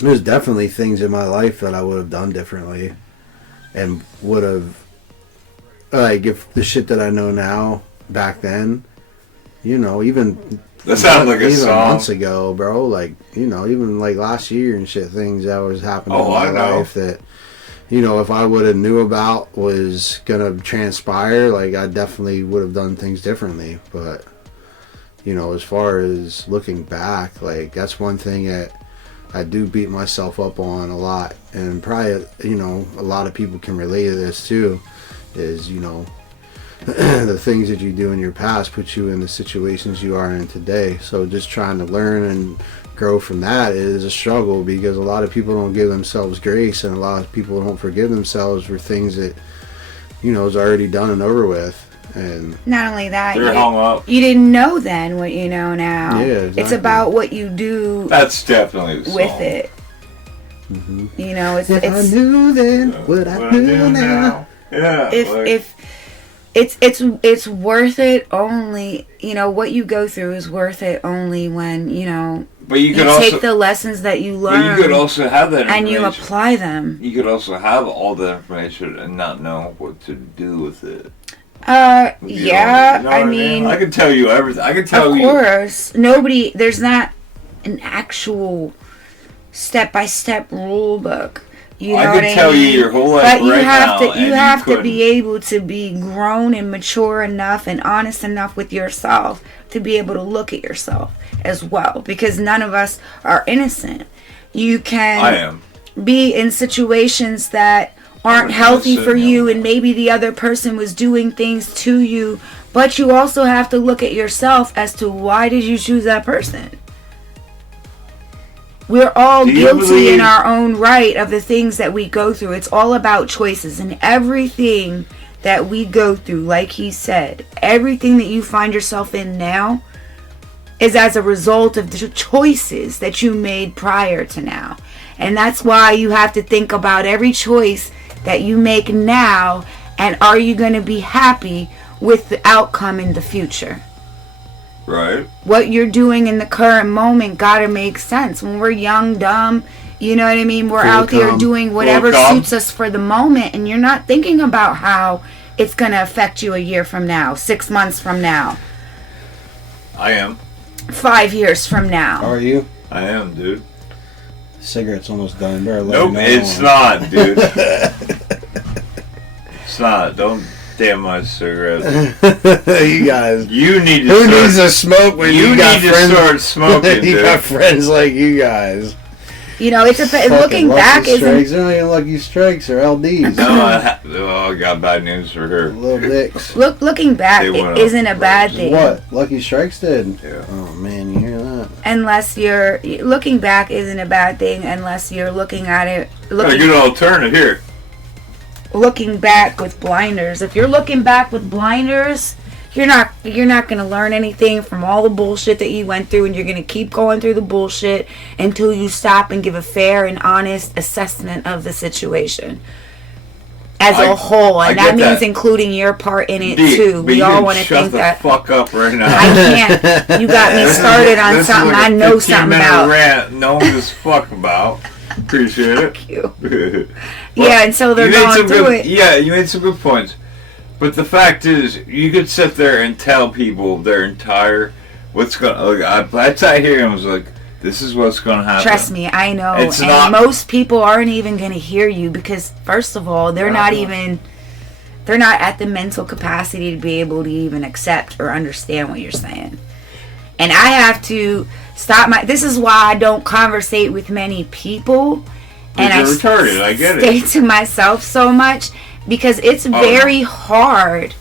There's definitely things in my life that I would have done differently, and would have, like, if the shit that I know now back then, even that sounds like a even song. months ago, bro. Like, even like last year and shit, things that was happening in my life that, if I would have knew about was gonna transpire, like, I definitely would have done things differently. But, as far as looking back, like, that's one thing that I do beat myself up on a lot, and probably, a lot of people can relate to this too, is, the things that you do in your past put you in the situations you are in today. So just trying to learn and grow from that is a struggle, because a lot of people don't give themselves grace, and a lot of people don't forgive themselves for things that, is already done and over with. And not only that, they're hung up. You didn't know then what you know now. Yeah, exactly. It's about what you do. That's definitely the with song. it. Mm-hmm. It's I knew then what I do now. Yeah. If it's worth it only, what you go through is worth it only when, but you could take the lessons that you learn. But you could also have that information. And you apply them. You could also have all the information and not know what to do with it. Yeah, I mean, I can tell you everything. I can tell you. Of course. There's not an actual step-by-step rule book. You know I could tell you your whole life but you right have now. You have to be able to be grown and mature enough and honest enough with yourself to be able to look at yourself as well. Because none of us are innocent. You can be in situations that aren't healthy for you, and maybe the other person was doing things to you, but you also have to look at yourself as to why did you choose that person. We're all guilty in our own right of the things that we go through. It's all about choices, and everything that we go through, like he said, everything that you find yourself in now is as a result of the choices that you made prior to now. And that's why you have to think about every choice that you make now, and are you going to be happy with the outcome in the future? Right. What you're doing in the current moment gotta make sense. When we're young, dumb, you know what I mean? We're out there doing whatever suits us for the moment, and you're not thinking about how it's gonna affect you a year from now, 6 months from now. I am. 5 years from now. Are you? I am, dude. Cigarette's almost done. Nope, it's not, dude. It's not. Don't damn my cigarette. You guys. You need to Who needs to smoke when you got friends? Start smoking, you got friends like you guys. It's looking back isn't... They're not even Lucky Strikes or LDs. No, I got bad news for her. Little dicks. Looking back, it isn't a bad thing. What? Lucky Strikes did? Yeah. Oh, man, you hear that? Unless you're... Looking back isn't a bad thing unless you're looking at it... Got a good alternative here. Looking back with blinders. If you're looking back with blinders, you're not going to learn anything from all the bullshit that you went through, and you're going to keep going through the bullshit until you stop and give a fair and honest assessment of the situation as a whole, and that means including your part in it too. We all want to think that. Shut the fuck up right now. I can't. You got me started on something I know something about. Rant, no one gives a fuck about. Appreciate it. Thank you. Yeah, and so they're going through it. Yeah, you made some good points. But the fact is, you could sit there and tell people their entire what's going to... I sat here and was like, this is what's going to happen. Trust me, I know. Most people aren't even going to hear you because, first of all, they're not at the mental capacity to be able to even accept or understand what you're saying. And I have to stop this is why I don't conversate with many people. And I stay to myself so much because it's very hard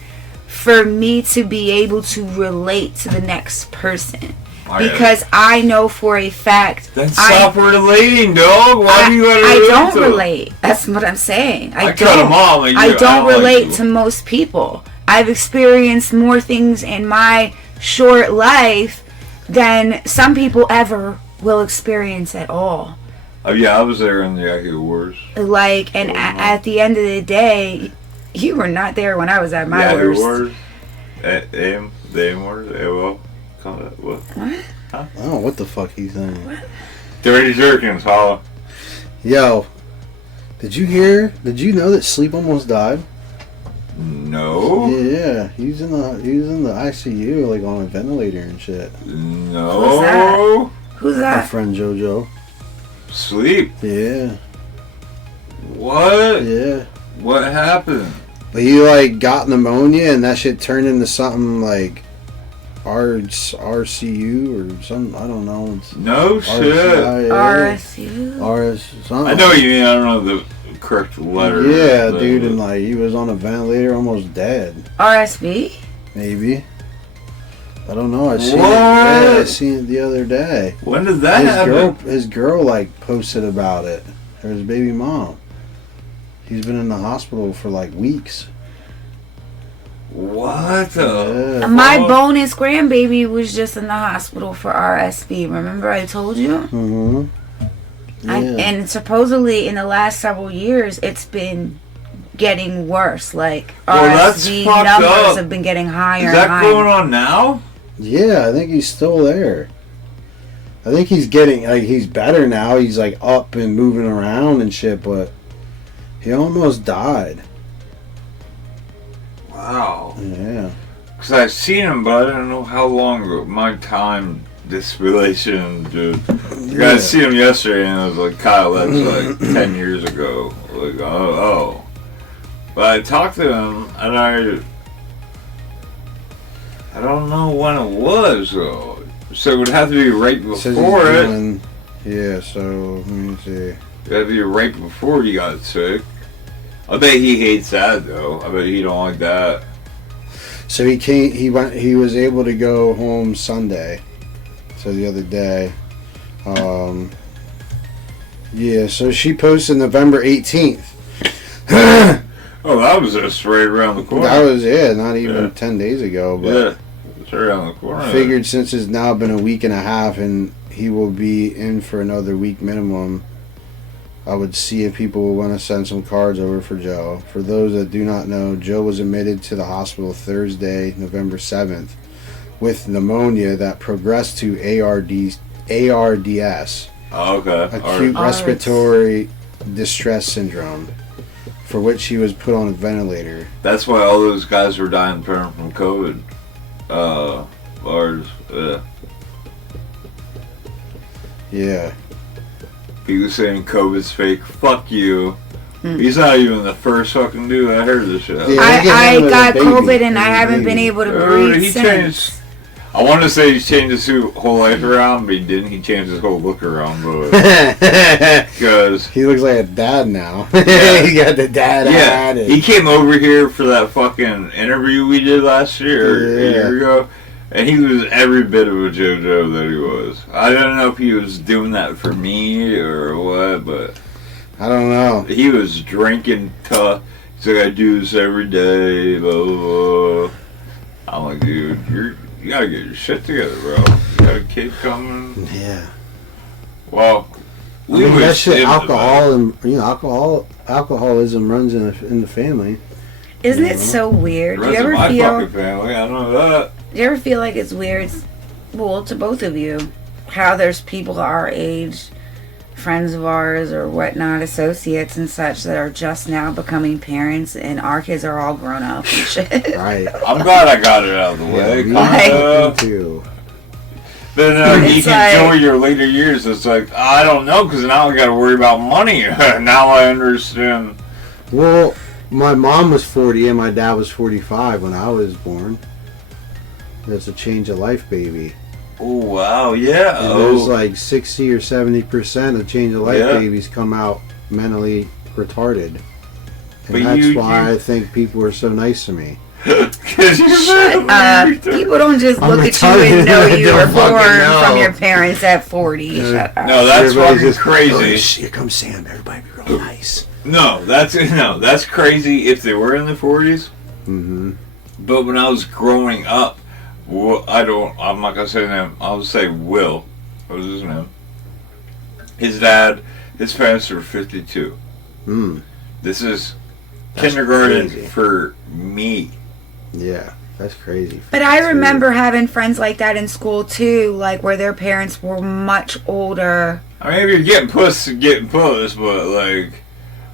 for me to be able to relate to the next person. Because I know for a fact... Then stop relating, dog. Why do you gotta relate? I don't relate. That's what I'm saying. I don't relate to most people. I've experienced more things in my short life than some people ever will experience at all. Oh yeah, I was there in the Iraqi wars. At the end of the day, you were not there when I was at my worst. Wars. The AIM wars. AOL. What? What? Huh? I don't know what the fuck he's saying. What? Dirty Jerkins, holla. Yo, did you know that Sleep almost died? No. Yeah, he was in the ICU, like on a ventilator and shit. No. Who's that? My friend JoJo. Sleep. Yeah. What? Yeah. What happened? He like got pneumonia and that shit turned into something like RCU or something. I don't know. It's no shit. RSU. Something. I know what you mean. I don't know the correct letter. Yeah, dude, and like he was on a ventilator, almost dead. RSV? Maybe. I don't know. I seen it the other day. When did that happen? His girl like posted about it. Or his baby mom. He's been in the hospital for like weeks. What the? My bonus grandbaby was just in the hospital for RSV. Remember I told you? Mm-hmm. Yeah. And supposedly in the last several years, it's been getting worse. Like RSV numbers have been getting higher. Is that going on now? Yeah, I think he's still there. I think he's getting he's better now. He's like up and moving around and shit, but he almost died. Wow. Yeah. Because I've seen him, but I don't know how long ago. My time, this relation, dude. I seen him yesterday, and I was like, Kyle, that's like 10 years ago. Like, oh. But I talked to him, and I don't know when it was, though. So it would have to be right before it. Yeah, so let me see. It would have to be right before he got sick. I bet he hates that, though. I bet he don't like that. So he was able to go home Sunday. So the other day. Yeah, so she posted November 18th. Oh, that was just right around the corner. That was, not even 10 days ago. But it's right around the corner. Figured since it's now been a week and a half and he will be in for another week minimum, I would see if people will want to send some cards over for Joe. For those that do not know, Joe was admitted to the hospital Thursday, November 7th, with pneumonia that progressed to ARDS. Oh, okay. Acute respiratory distress syndrome, for which he was put on a ventilator. That's why all those guys were dying from COVID. Yeah. He was saying COVID's fake. Fuck you. He's not even the first fucking dude I heard this shit. Yeah, I got COVID and I haven't been able to breathe since. I wanted to say he's changed his whole life around, but he didn't. He changed his whole look around, because he looks like a dad now. Yeah. He got the dad hat. He came over here for that fucking interview we did last year, a year ago, and he was every bit of a JoJo that he was. I don't know if he was doing that for me or what, but I don't know. He was drinking tough. He's like, I do this every day, blah, blah, blah. I'm like, dude, you gotta get your shit together, bro. You got a kid coming. Yeah. Well, that shit, alcoholism runs in the family. Isn't it so weird? Do you ever feel? Family, I know that. Do you ever feel like it's weird? Well, to both of you, how there's people our age, friends of ours or whatnot, associates and such, that are just now becoming parents, and our kids are all grown up and shit. Right. I'm glad I got it out of the way. Me too. Then you can enjoy your later years. It's like, I don't know, because now I got to worry about money. Now I understand. Well, my mom was 40 and my dad was 45 when I was born. That's a change of life baby. Oh, wow, yeah. And there's like 60 or 70% of change of life babies come out mentally retarded. And that's why I think people are so nice to me. Shut up. People don't just look at you and know you were born from your parents at 40. Shut up. No, that's fucking crazy. Here comes Sam. Everybody be real nice. No, that's crazy if they were in the 40s. Mm-hmm. But when I was growing up, I'm not going to say his name. I'll say Will. What was his name? His parents were 52. Mm. This is kindergarten crazy for me. Yeah. That's crazy. But I remember having friends like that in school too, like where their parents were much older. I mean, if you're getting puss, but like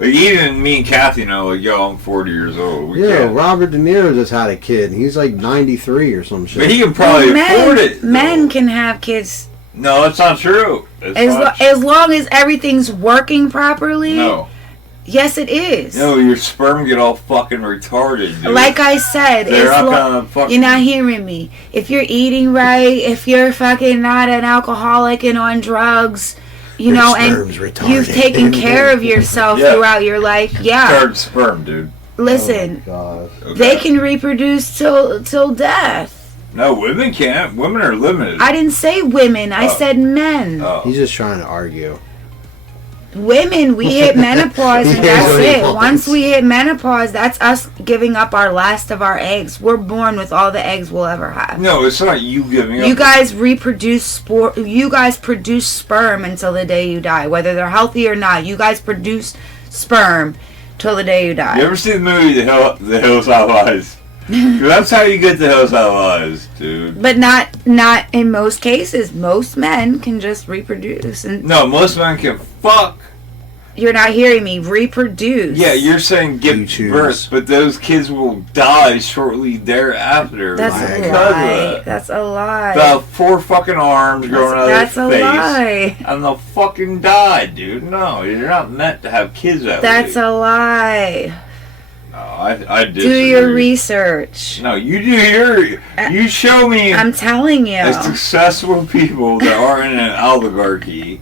even me and Kathy know, like, yo, I'm 40 years old. Robert De Niro just had a kid, and he's like 93 or some shit. But he can probably afford it. Men can have kids. No, that's not true. As long as everything's working properly. No. Yes, it is. No, your sperm get all fucking retarded, dude. Like I said, you're not hearing me. If you're eating right, if you're fucking not an alcoholic and on drugs, and you've taken care of yourself throughout your life, Retarded sperm, dude. Listen, they can reproduce till death. No, women can't. Women are limited. I didn't say women. I said men. He's just trying to argue. Women, we hit menopause and that's it. Once we hit menopause, that's us giving up our last of our eggs. We're born with all the eggs we'll ever have. No, it's not you giving up. You guys you guys produce sperm until the day you die. Whether they're healthy or not, you guys produce sperm till the day you die. You ever see the movie The Hills Have Eyes? That's how you get the Hills Have Eyes, dude. But not in most cases. Most men can just reproduce. No, most men can fuck. You're not hearing me. Reproduce. Yeah, you're saying give birth, but those kids will die shortly thereafter. That's a lie. That's a lie. About 4 fucking arms growing out of their face. That's a lie. And they'll fucking die, dude. No, you're not meant to have kids that way. That's a lie. No, I disagree. Do your research. No, you do you show me. I'm telling you. Successful people that are in an oligarchy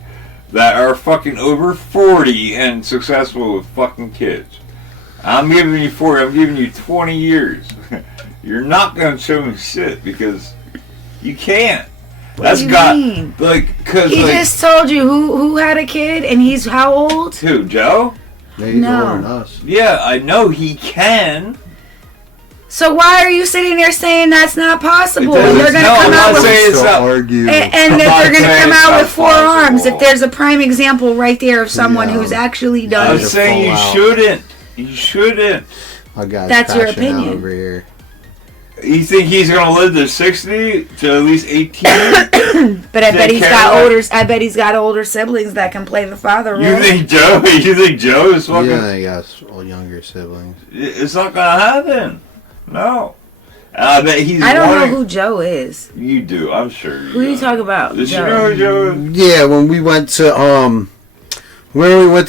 that are fucking over 40 and successful with fucking kids. I'm giving you 40. I'm giving you 20 years. You're not going to show me shit because you can't. What do you mean? Cause he just told you who had a kid and he's how old? Who, Joe? Yeah, he's older than us. Yeah, I know he can. So why are you sitting there saying that's not possible? They're going to come out with and that they're going to come out with 4 arms. If there's a prime example right there of someone who's actually done it. I'm saying you shouldn't. You shouldn't. That's your opinion. Over here. You think he's going to live to 60 to at least 18? But I bet he's got older siblings that can play the father role. You think Joe is fucking? Yeah, he got younger siblings. It's not going to happen. No. I bet he's. I don't know who Joe is. You do, I'm sure. Who are you talking about? Did you know who Joe is? Yeah, when we went to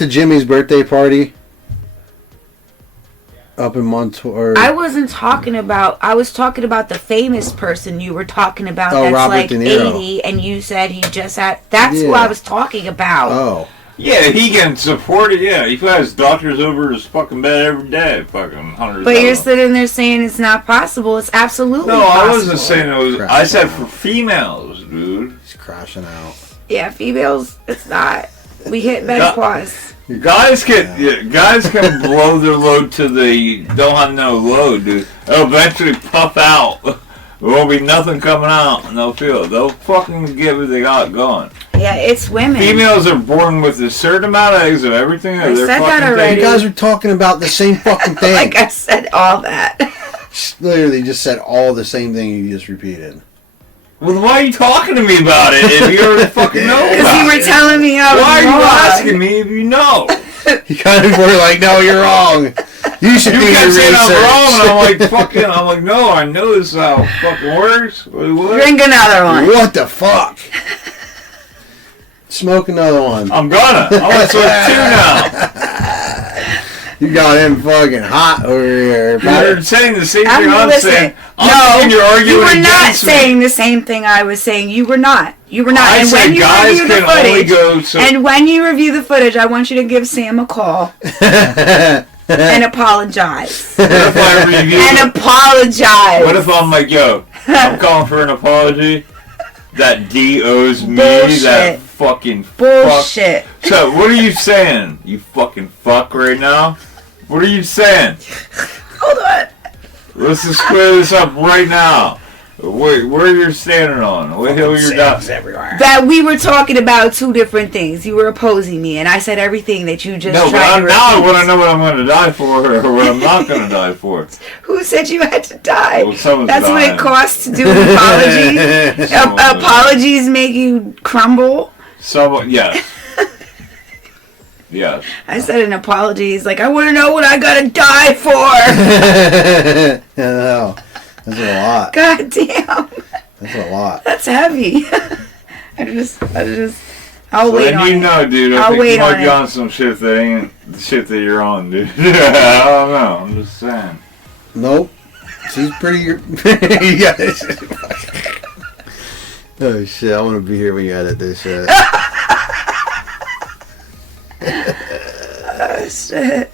Jimmy's birthday party up in Montour. I wasn't talking about. I was talking about the famous person you were talking about. That's Robert like De Niro. 80, and you said he just had. That's who I was talking about. Oh. Yeah, he can support it. Yeah, he has doctors over his fucking bed every day. Fucking hundreds. But you're sitting there saying it's not possible. It's absolutely possible. No, I wasn't saying it was. I said for females, dude. He's crashing out. Yeah, females. It's not. We hit menopause. Guys can blow their load to the don't have no load, dude. They'll eventually puff out. There won't be nothing coming out, and they'll feel it. They'll fucking get what they got going. Yeah, it's women. Females are born with a certain amount of eggs of everything. I said that already. You guys are talking about the same fucking thing. Like I said all that. Literally just said all the same thing you just repeated. Well, why are you talking to me about it if you already fucking know about it? Because you were telling me I was wrong. Why are you asking me if you know? You kind of were like, no, you're wrong. You should do your research. I'm wrong, and I'm like, no, I know this is how it fucking works. What? Drink another one. What the fuck? Smoke another one. I'm gonna switch 2 now. You got him fucking hot over here. You're saying the same thing I'm saying. No, you were not saying the same thing I was saying. You were not. You were not. And when you review the footage, and when you review the footage, I want you to give Sam a call and apologize. What if I review and apologize? What if I'm like, yo, I'm calling for an apology? That D owes me that fucking bullshit. Fuck. So, what are you saying? You fucking fuck right now? What are you saying? Hold on. Let's just clear this up right now. Wait, where you're standing on? What hill you're down? Everywhere. That we were talking about two different things. You were opposing me, and I said everything that you just tried to now I want to know what I'm going to die for or what I'm not going to die for. Who said you had to die? Well, that's what it costs to do an apology. Apologies make you crumble. Someone, yes. Yes. I said an apology. He's like, I want to know what I got to die for. I know. That's a lot. God damn. That's a lot. That's heavy. I'll wait on it. You know, dude, I think you might be on some shit that ain't the shit that you're on, dude. I don't know. I'm just saying. Nope. She's pretty... Oh, shit. I want to be here when you edit this shit. Oh, shit.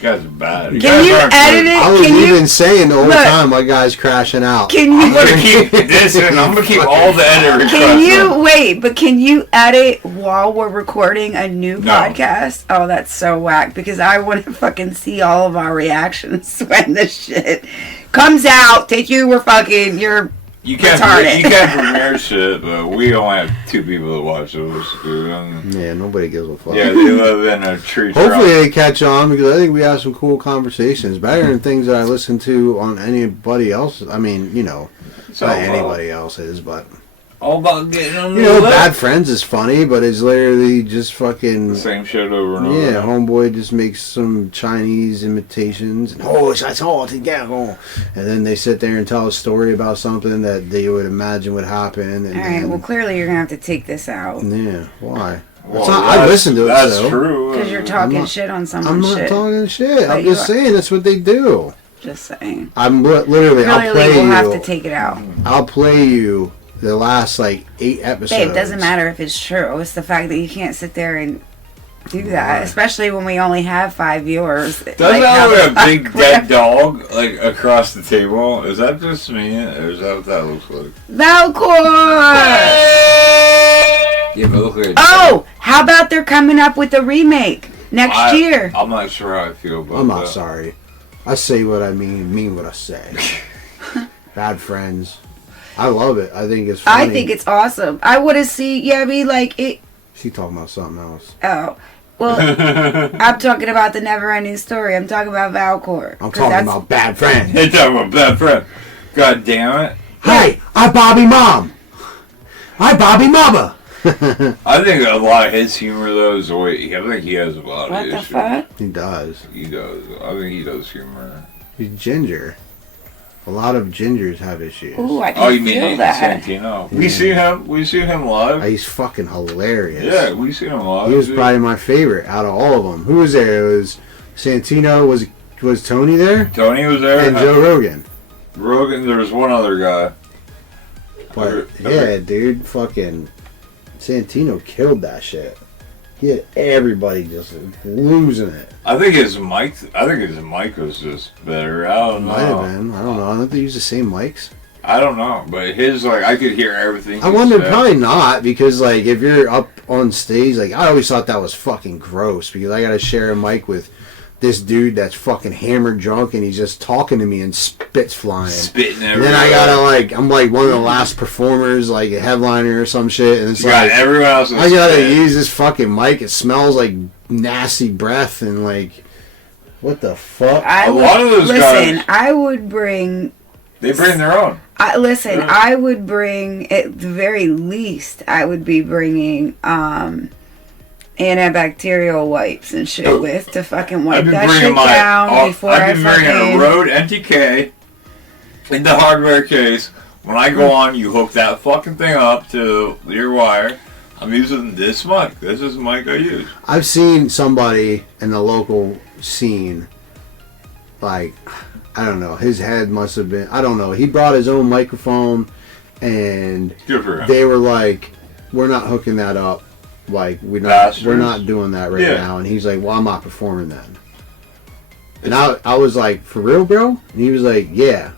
You guys are bad. Can you edit it? I was even saying the whole time my guy's crashing out. Can you? I'm gonna keep this and I'm gonna keep all the edit. Can you wait? But can you edit while we're recording a new podcast? Oh, that's so whack. Because I want to fucking see all of our reactions when this shit comes out. You can't premiere shit, but we only have 2 people that watch those. Yeah, nobody gives a fuck. Yeah, they live in a tree trunk. Hopefully they catch on because I think we have some cool conversations. Better than things that I listen to on anybody else. I mean, not anybody else's, but... All about getting on the list. Bad Friends is funny, but it's literally just fucking... The same shit over and over. Yeah, homeboy just makes some Chinese imitations. And, that's all together. And then they sit there and tell a story about something that they would imagine would happen. And Alright, well clearly you're going to have to take this out. Yeah, why? I listen to it, that's true. Because you're talking shit on someone's shit. I'm not talking shit. I'm just saying that's what they do. Just saying. I'm literally, I'll play we'll have to take it out. I'll play you the last 8 episodes. Babe, it doesn't matter if it's true. It's the fact that you can't sit there and do that, especially when we only have 5 viewers. Doesn't that look like a big dead dog across the table? Is that just me, or is that what that looks like? Valcor! Yeah, but look like how about they're coming up with a remake next year? I'm not sure how I feel about that. I'm not sorry. I say what I mean what I say. Bad Friends. I love it. I think it's funny. I think it's awesome. I would have seen, it... She talking about something else. Oh. Well, I'm talking about the never-ending story. I'm talking about Valcor. I'm talking about Bad Friends. You're talking about Bad Friends. God damn it. Hey, I'm Bobby Mom. I'm Bobby Mama. I think a lot of his humor, though, is the way... I think he has a lot of issues. What the fuck? He does. He does. I think he does humor. He's ginger. A lot of gingers have issues. Ooh, I can feel that. Santino. We seen him live. He's fucking hilarious. Yeah, we seen him live. He was probably my favorite out of all of them. Who was there? It was Santino. Was Tony there? Tony was there. And Joe Rogan. There was one other guy. But yeah, dude, fucking Santino killed that shit. He had everybody just losing it. I think his mic was just better. I don't know. Might have been. I don't know. I don't think they use the same mics. I don't know, but his I could hear everything. I wonder, probably not, because if you're up on stage, I always thought that was fucking gross because I got to share a mic with this dude that's fucking hammered drunk and he's just talking to me and spit's flying. Spitting everywhere. And then I gotta I'm one of the last performers, a headliner or some shit, and it's everyone else I gotta use this fucking mic. It smells like nasty breath and what the fuck? A lot of those guys. I would bring. They bring their own. I would bring, at the very least, I would be bringing antibacterial wipes and shit with to fucking wipe that shit down before I've been bringing a Rode NTK in the hardware case. When I go on, you hook that fucking thing up to your wire. I'm using this mic. This is the mic I use. I've seen somebody in the local scene, I don't know, his head must have been, I don't know, he brought his own microphone and good for him. They were like, we're not hooking that up. We're not doing that right now. And he's like, well, I'm not performing that. And I was like, for real, bro? And he was like, yeah.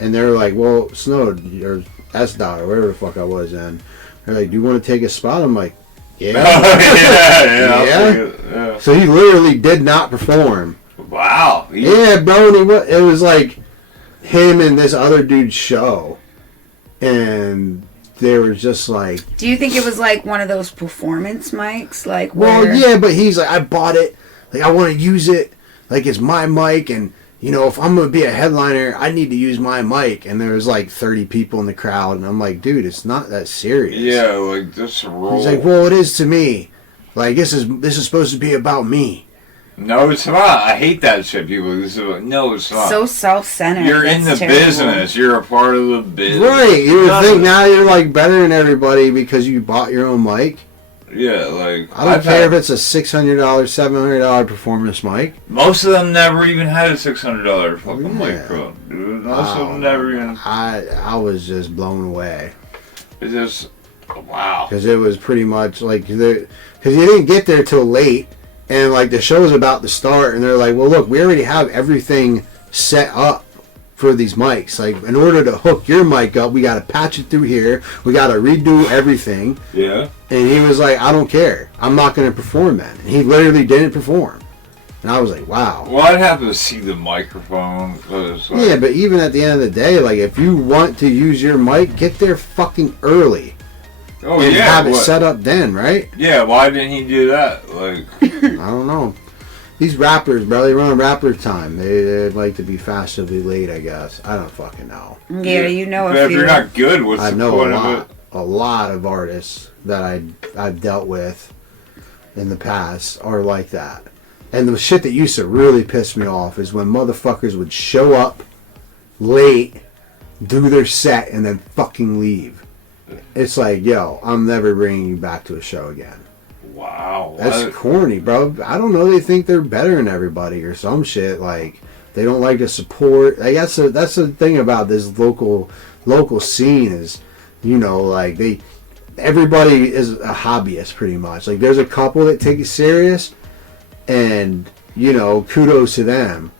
And they were like, well, Snowed, or S-Dot, or whatever the fuck I was then. They're like, do you want to take a spot? I'm like, yeah. Yeah. So he literally did not perform. Wow. Yeah, bro. And it was like him and this other dude's show. and they were just like... Do you think it was like one of those performance mics? Like, well, yeah, but he's like, I bought it. Like, I want to use it. Like, it's my mic, and, you know, if I'm going to be a headliner, I need to use my mic. And there was like 30 people in the crowd, and I'm like, dude, it's not that serious. Yeah, like, this role. He's like, well, it is to me. Like, this is supposed to be about me. No, it's not. I hate that shit, people. No, it's not. So self-centered. You're in the business. You're a part of the business. Right. You would think now you're, like, better than everybody because you bought your own mic. Yeah, like... I don't care if it's a $600, $700 performance mic. Most of them never even had a $600 fucking microphone, dude. Most of them never even... I was just blown away. It's just... Wow. Because it was pretty much, like... Because you didn't get there till late. And, like, the show's about to start, and they're like, well, look, we already have everything set up for these mics. Like, in order to hook your mic up, we got to patch it through here. We got to redo everything. Yeah. And he was like, I don't care. I'm not going to perform that. And he literally didn't perform. And I was like, wow. Well, I'd have to see the microphone. Like, yeah, but even at the end of the day, like, if you want to use your mic, get there fucking early. Oh, and yeah, have it set up then, right? Yeah, why didn't he do that? Like, I don't know. These rappers, bro, they run rapper time. They like to be fashionably late, I guess. I don't fucking know. Yeah, you know, if you're not good, what's I the know point of it? A lot of artists that I've dealt with in the past are like that. And the shit that used to really piss me off is when motherfuckers would show up late, do their set, and then fucking leave. It's like, yo, I'm never bringing you back to a show again. Wow. That's corny, bro. I don't know. They think they're better than everybody or some shit. Like, they don't like to support. Like, that's the thing about this local scene is, you know, like, everybody is a hobbyist pretty much. Like, there's a couple that take it serious, and, you know, kudos to them.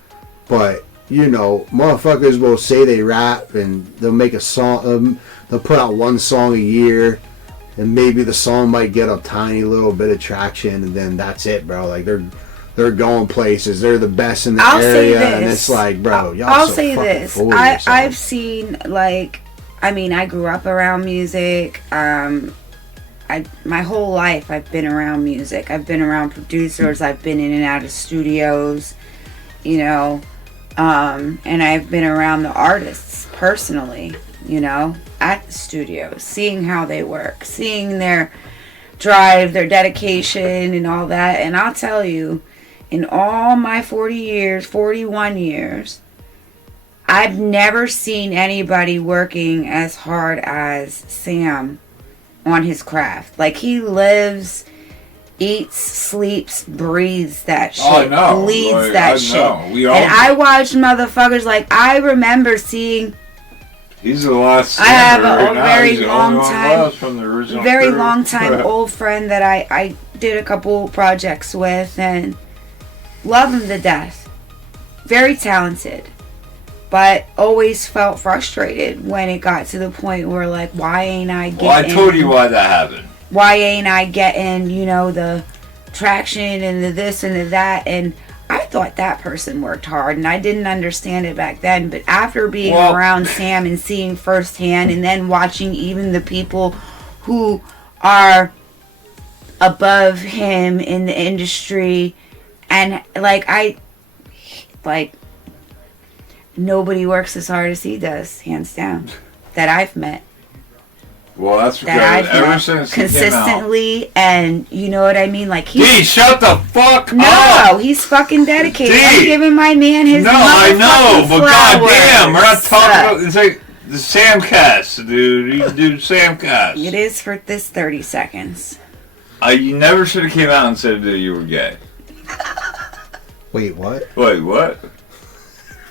But, you know, motherfuckers will say they rap, and they'll make a song. They'll put out one song a year, and maybe the song might get a tiny little bit of traction, and then that's it, bro. Like, they're going places. They're the best in the area, and it's like, bro, y'all I'll so say fucking this. full of yourself. I've seen, like, I mean, I grew up around music. My whole life I've been around music. I've been around producers. I've been in and out of studios, you know, and I've been around the artists personally, you know, at the studios, seeing how they work, seeing their drive, their dedication, and all that. And I'll tell you, in all my 41 years, I've never seen anybody working as hard as Sam on his craft. Like, he lives, eats, sleeps, breathes that shit. Oh, I know. Bleeds like, that I shit. Know. We all and I watched motherfuckers, like, I remember seeing... He's the last. I have a very long time, from the original very crew. long time old friend that I did a couple projects with, and love him to death. Very talented, but always felt frustrated when it got to the point where, like, why ain't I getting? Well, I told you why that happened. Why ain't I getting, you know, the traction and the this and the that? And I thought that person worked hard, and I didn't understand it back then. But after being around Sam and seeing firsthand, and then watching even the people who are above him in the industry, and nobody works as hard as he does, hands down, that I've met. Well, that's because ever since he consistently, came out. And you know what I mean? Like, D, shut the fuck up! No, he's fucking dedicated. D. I'm giving my man his I know, but flowers. goddamn, we're not talking about... It's like the Samcast, dude. You do Samcast. It is for this 30 seconds. You never should have came out and said that you were gay. Wait, what? Wait, what?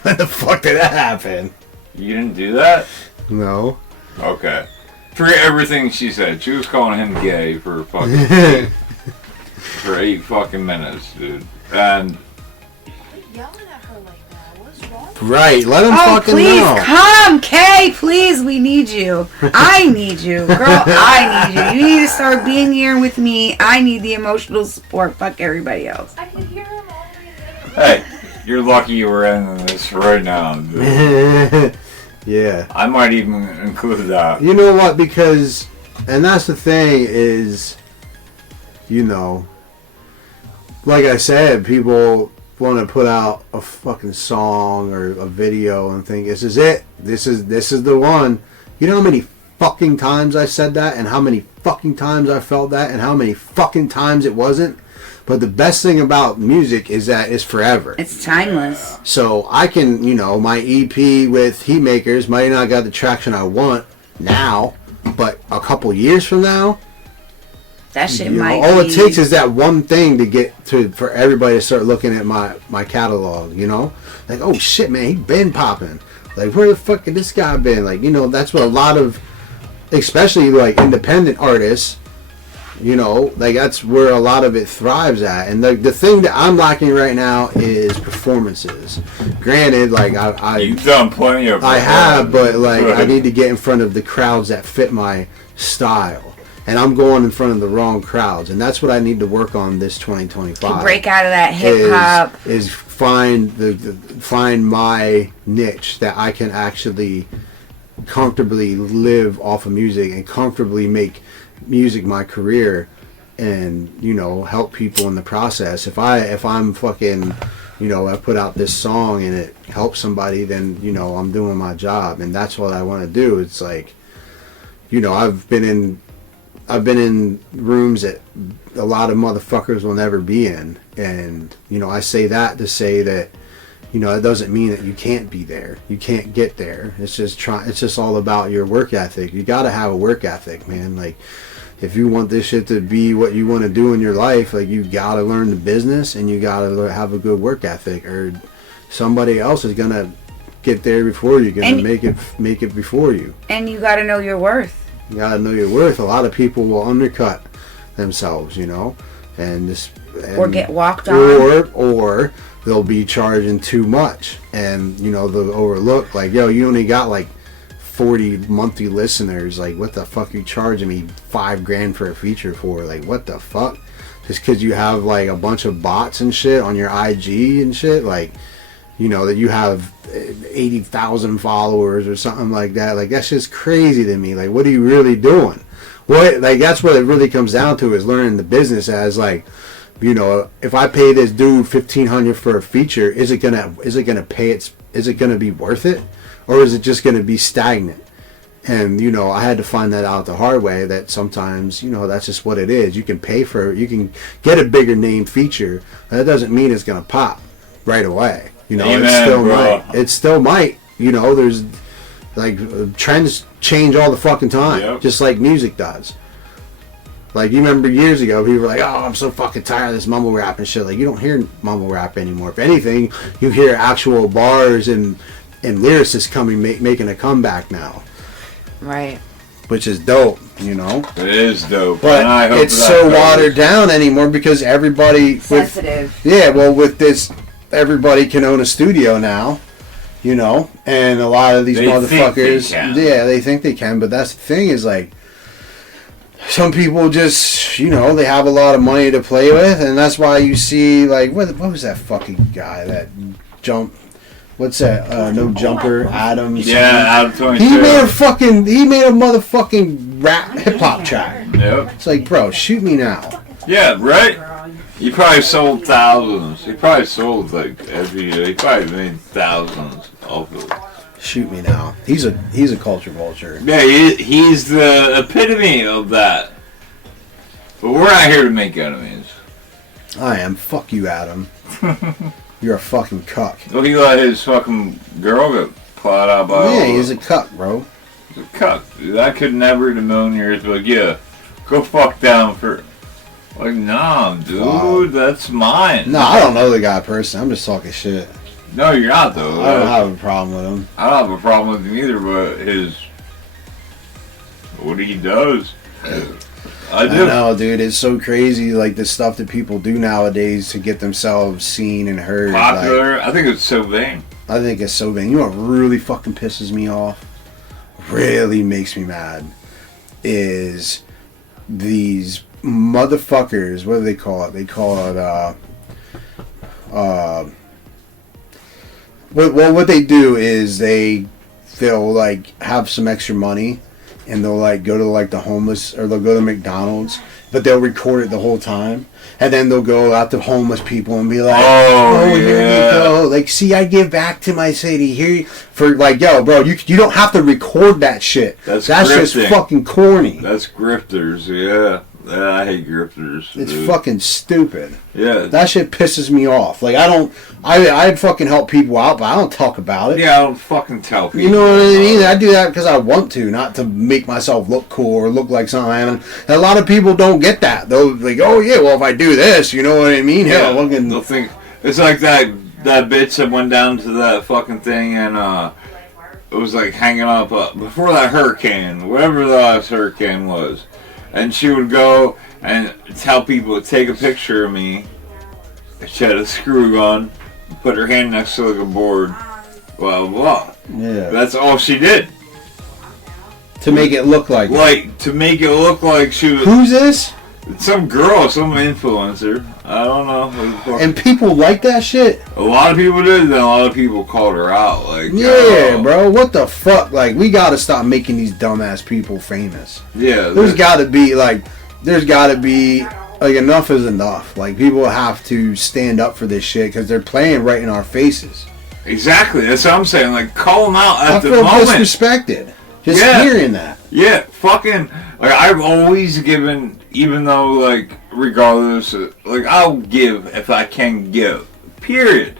When the fuck did that happen? You didn't do that? No. Okay. Forget everything she said. She was calling him gay for fucking for 8 fucking minutes, dude. And Yelling at her like that. What's wrong? Right, let him fucking please, know. Come, Kay, please, we need you. I need you. Girl, I need you. You need to start being here with me. I need the emotional support. Fuck everybody else. I can hear him all the way there. hey, you're lucky you were in this right now, dude. Yeah. I might even include that. You know what? Because, and that's the thing is, you know, like I said, people want to put out a fucking song or a video and think this is it. This is the one. You know how many fucking times I said that, and how many fucking times I felt that, and how many fucking times it wasn't. But the best thing about music is that it's forever. It's timeless. So I can, you know, my EP with Heatmakers might not got the traction I want now, but a couple years from now, that shit might all it takes is that one thing to get to, for everybody to start looking at my catalog, you know? Like, oh shit, man, he been popping. Like, where the fuck had this guy been? Like, you know, that's what a lot of, especially like independent artists, you know, like that's where a lot of it thrives at. And the thing that I'm lacking right now is performances. Granted, like you've done plenty of. I have, but like I need to get in front of the crowds that fit my style, and I'm going in front of the wrong crowds, and that's what I need to work on this 2025. To break out of that hip hop is find find my niche that I can actually comfortably live off of music and comfortably make music my career, and you know, help people in the process. If I'm fucking, you know, I put out this song and it helps somebody, then you know I'm doing my job, and that's what I want to do. It's like, you know, I've been in rooms that a lot of motherfuckers will never be in, and you know, I say that to say that, you know, it doesn't mean that you can't be there. You can't get there. It's just all about your work ethic. You got to have a work ethic, man. Like, if you want this shit to be what you want to do in your life, like, you got to learn the business and you got to have a good work ethic, or somebody else is going to get there before you. Going to make it before you. And you got to know your worth. You got to know your worth. A lot of people will undercut themselves, you know, or get walked on. Or they'll be charging too much, and you know, they'll overlook, like, yo, you only got like 40 monthly listeners, like, what the fuck are you charging me $5,000 for a feature for? Like, what the fuck? Just because you have like a bunch of bots and shit on your IG and shit, like, you know, that you have 80,000 followers or something like that. Like, that's just crazy to me. Like, what are you really doing? What, like, that's what it really comes down to, is learning the business. As like, you know, if I pay this dude $1,500 for a feature, is it gonna be worth it, or is it just gonna be stagnant? And you know, I had to find that out the hard way, that sometimes, you know, that's just what it is. You can you can get a bigger name feature, but that doesn't mean it's gonna pop right away. You know, it still might. You know, there's like, trends change all the fucking time, just like music does. Like, you remember years ago, people were like, oh, I'm so fucking tired of this mumble rap and shit. Like, you don't hear mumble rap anymore. If anything, you hear actual bars and lyricists making a comeback now. Right. Which is dope, you know? It is dope. But it's so watered down anymore because everybody... Sensitive. With this, everybody can own a studio now, you know? And a lot of these motherfuckers... They think they can, but that's the thing, is like... Some people just, you know, they have a lot of money to play with, and that's why you see, like, what was that fucking guy that jumped? What's that? No Jumper, Adam. Yeah, Adam 22. He made a motherfucking rap hip hop track. Yep. It's like, bro, shoot me now. Yeah, right? He probably sold thousands. He probably sold, like, every year. He probably made thousands off of it. Shoot me now. He's a culture vulture. Yeah, he's the epitome of that. But we're not here to make enemies. I am. Fuck you, Adam. You're a fucking cuck. Look, he let his fucking girl get plowed out by Yeah, he's a cuck, bro. He's a cuck. Dude, I could never in a million years be like, yeah, go fuck down for... Like, nah, dude, that's mine. No, I don't know the guy personally. I'm just talking shit. No, you're not, though. I don't have a problem with him. I don't have a problem with him either, but what he does, I do. I know, dude. It's so crazy, like, the stuff that people do nowadays to get themselves seen and heard. Popular. Like, I think it's so vain. You know what really fucking pisses me off? Really makes me mad is these motherfuckers. What do they call it? They call it, what they do is they they'll like have some extra money and they'll like go to like the homeless or they'll go to McDonald's, but they'll record it the whole time. And then they'll go out to homeless people and be like, "Oh, here you go! Like, see, I give back to my city here for like, yo, bro, you don't have to record that shit. That's just fucking corny. That's grifters, yeah. I hate grifters. It's fucking stupid. Yeah, that shit pisses me off. Like, I fucking help people out, but I don't talk about it. Yeah, I don't fucking tell people. You know what I mean? I do that because I want to, not to make myself look cool or look like something I haven't. And a lot of people don't get that. They'll like, oh yeah, well if I do this, you know what I mean? Yeah, they'll think it's like that bitch that went down to that fucking thing and it was like hanging up before that hurricane, whatever the last hurricane was. And she would go and tell people to take a picture of me. She had a screw gun, put her hand next to like a board, blah, blah, blah. Yeah. That's all she did. To make it look like to make it look like she was... Who's this? Some girl, some influencer. I don't know. And people like that shit? A lot of people did, then a lot of people called her out. Like, yeah, bro, what the fuck? Like, we gotta stop making these dumbass people famous. Yeah. There's gotta be, like, enough is enough. Like, people have to stand up for this shit because they're playing right in our faces. Exactly, that's what I'm saying. Like, call them out at the moment. I feel disrespected. Just hearing that. Yeah, fucking, like, I've always given, even though, like, regardless, like, I'll give if I can give. Period.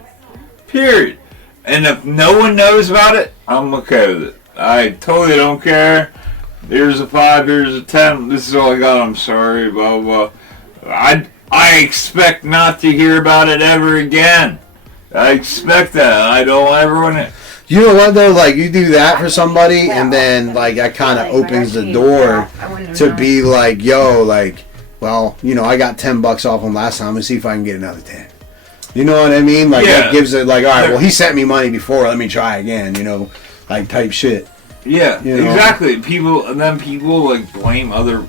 And if no one knows about it, I'm okay with it. I totally don't care. Here's a 5, here's a 10, this is all I got, I'm sorry, blah, blah. I expect not to hear about it ever again. I expect that. I don't ever want to... You know what though? Like, you do that for somebody, and then like that kind of opens the door to be like, yo, like, well, you know, I got $10 off him last time. Let's see if I can get another 10. You know what I mean? Like, that gives it like, all right, well, he sent me money before. Let me try again. You know, like type shit. Yeah, you know? Exactly. People like blame other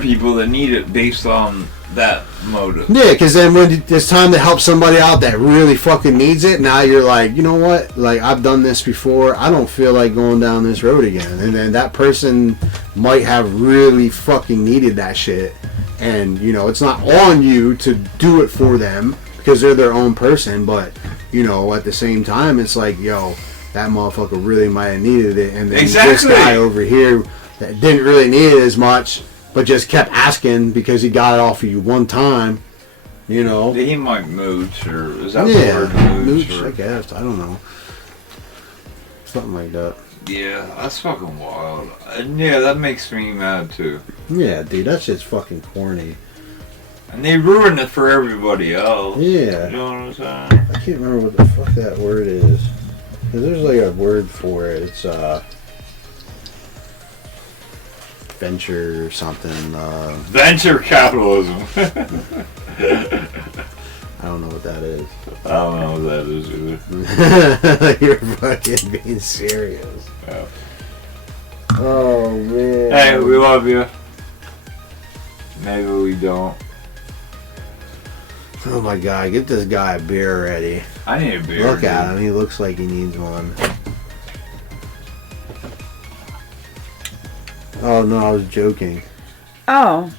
people that need it based on that motive. Yeah, because then when it's time to help somebody out that really fucking needs it, now you're like, you know what? Like, I've done this before. I don't feel like going down this road again. And then that person might have really fucking needed that shit. And, you know, it's not on you to do it for them because they're their own person. But, you know, at the same time, it's like, yo, that motherfucker really might have needed it. And then this guy over here that didn't really need it as much, but just kept asking because he got it off of you one time, you know. He might mooch, or is that the word? Mooch, I guess. I don't know. Something like that. Yeah, that's fucking wild. And yeah, that makes me mad too. Yeah, dude, that shit's fucking corny. And they ruin it for everybody else. Yeah. You know what I'm saying? I can't remember what the fuck that word is. Because there's like a word for it. It's, venture or something. Venture capitalism. I don't know what that is. I don't know what that is either. You're fucking being serious. Yeah. Oh man. Hey, we love you. Maybe we don't. Oh my god, get this guy a beer already. I need a beer. Look at him, he looks like he needs one. Oh no, I was joking. Oh.